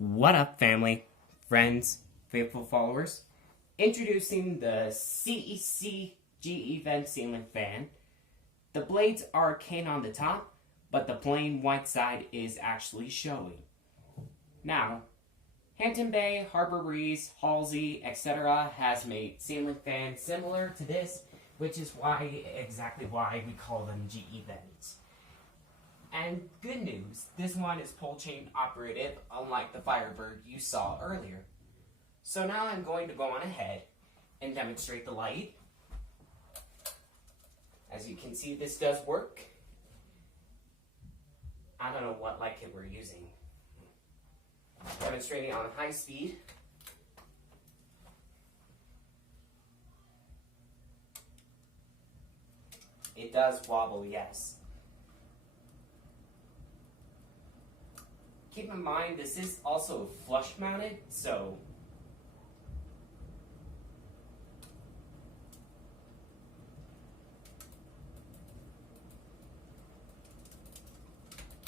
What up, family, friends, faithful followers? Introducing the CEC GE vent ceiling fan. The blades are arcane on the top, but the plain white side is actually showing. Now, Hampton Bay, Harbor Breeze, Halsey, etc. has made ceiling fans similar to this, which is exactly why we call them GE vents. And good news, this one is pull chain operative, unlike the Firebird you saw earlier. So now I'm going to go on ahead and demonstrate the light. As you can see, this does work. I don't know what light kit we're using. Demonstrating on high speed. It does wobble, yes. Keep in mind, this is also flush mounted, so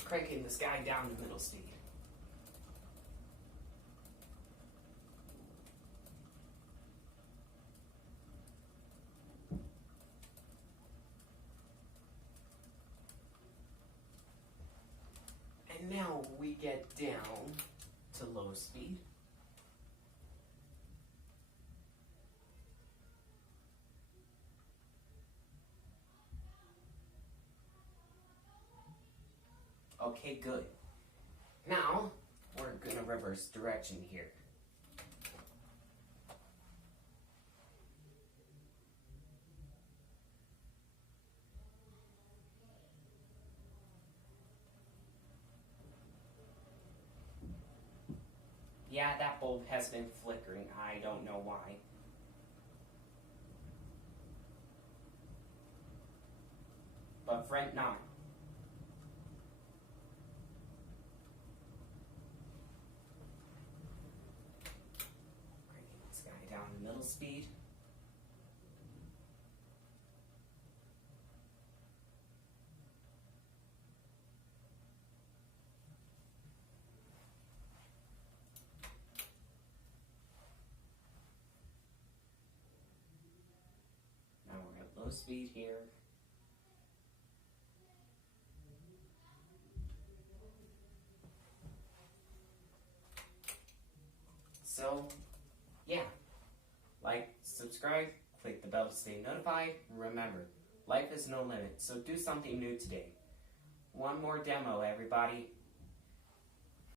cranking this guy down to middle speed. And now we get down to low speed. Okay, good. Now, we're going to reverse direction here. Yeah, that bulb has been flickering. I don't know why. But fret not. Cranking this guy down to middle speed. Low speed here. So, yeah. Like, subscribe, click the bell to stay notified. Remember, life is no limit, so do something new today. One more demo, everybody.